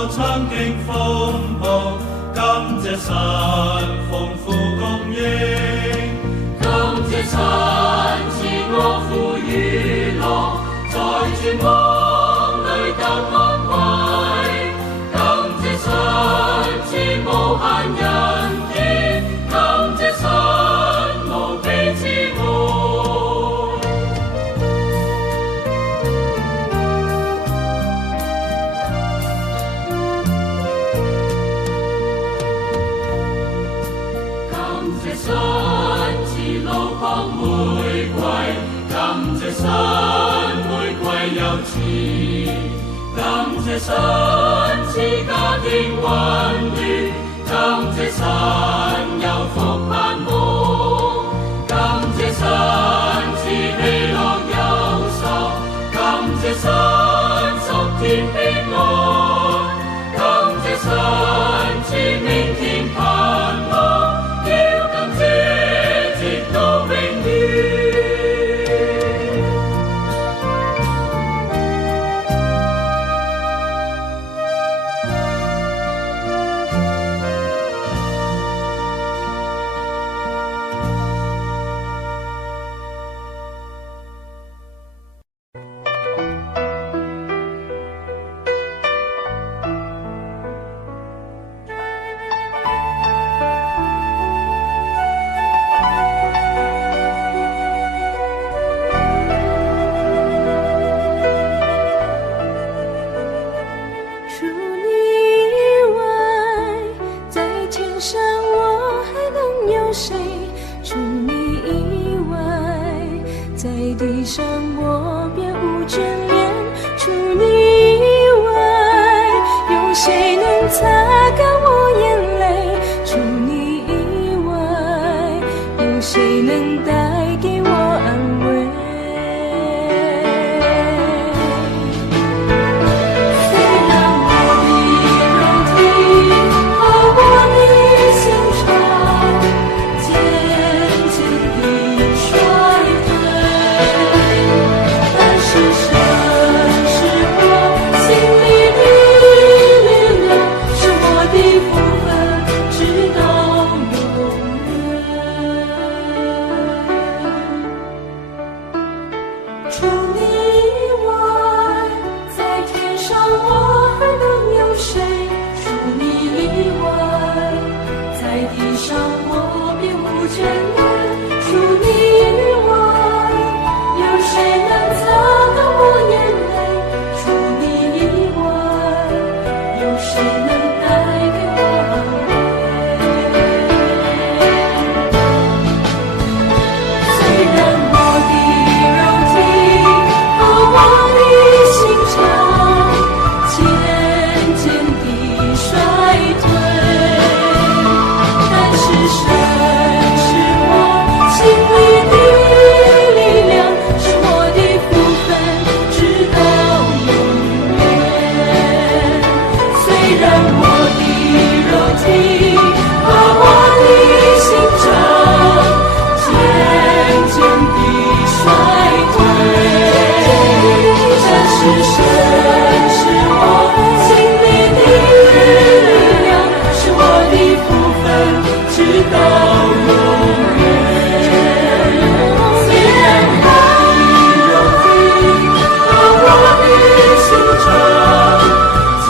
過曾經風暴，感謝神豐富供應，感謝神賜我富裕樂，在絕望裏得安慰，感謝神賜無限恩典，感謝神無比慈愛。神賜路旁玫瑰，感謝神玫瑰有刺，感謝神賜家庭溫暖，感謝神有福盼望，感謝神賜喜樂憂愁，感謝神屬天平安，感謝神賜明天盼望。直到永遠。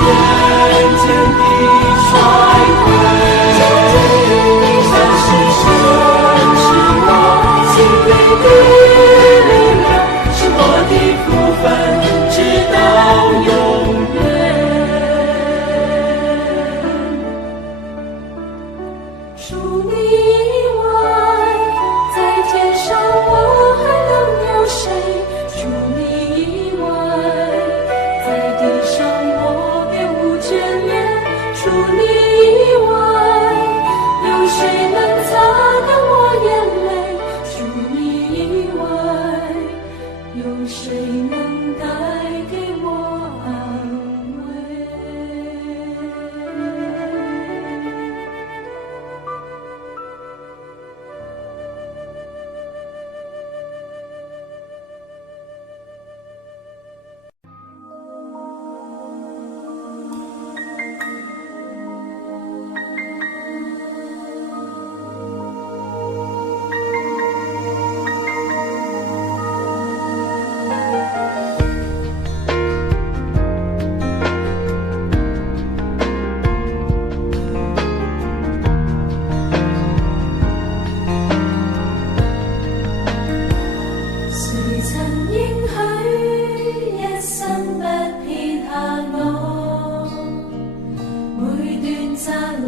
渐渐地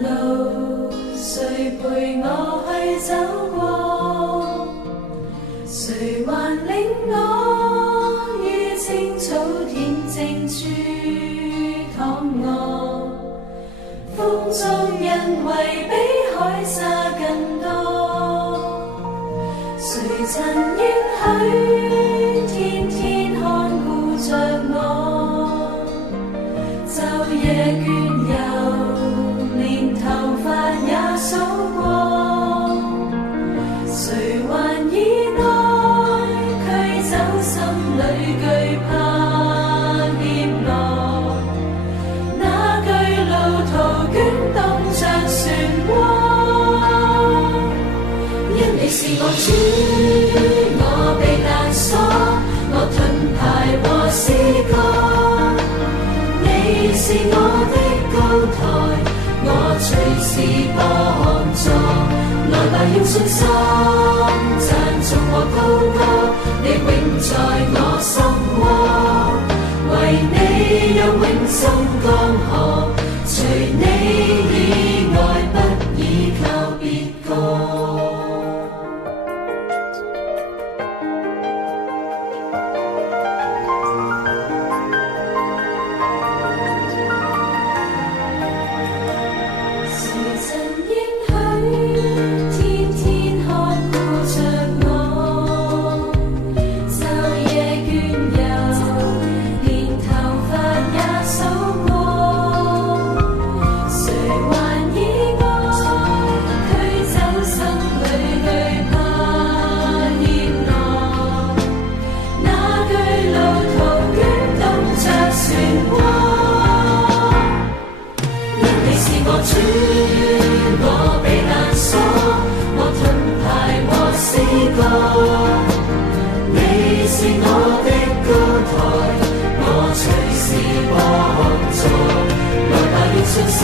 路，誰陪我去走過？誰還領我於青草田靜處躺臥？風中因為比海沙更多，誰曾應許天天看顧着我？晝夜倦遊，連頭髮也數過，誰還以愛驅走心裏懼怕怯懦？那句路途捲動着漩渦，因你是我主，我避難所，我盾牌和詩歌。你是我的高台，我隨時幫助。來吧，用信心讚頌和高歌，你永在我心窩。為你有永生江河，除你以外不倚靠別個。主，我避難所，我盾牌和詩歌。你是我的高台，我隨時幫助。來吧，用信心